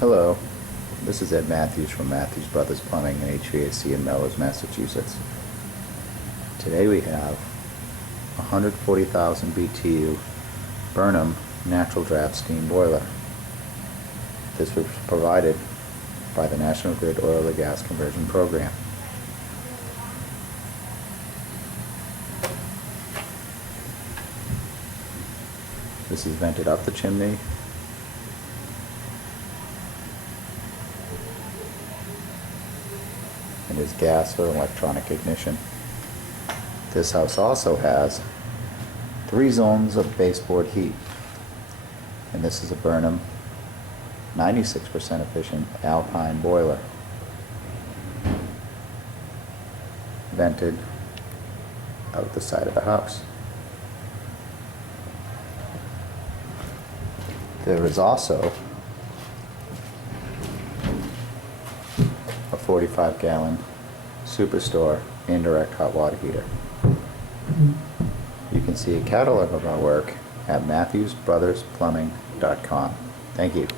Hello, this is Ed Mathews from Mathews Brothers Plumbing and HVAC in Melrose, Massachusetts. Today we have 140,000 BTU Burnham natural draft steam boiler. This was provided by the National Grid Oil to Gas Conversion Program. This is vented up the chimney and is gas or electronic ignition. This house also has 3 zones of baseboard heat, and this is a Burnham 96% efficient Alpine boiler, vented out the side of the house. There is also a 45-gallon Superstor indirect hot water heater. You can see a catalog of our work at MathewsBrothersPlumbing.com. Thank you.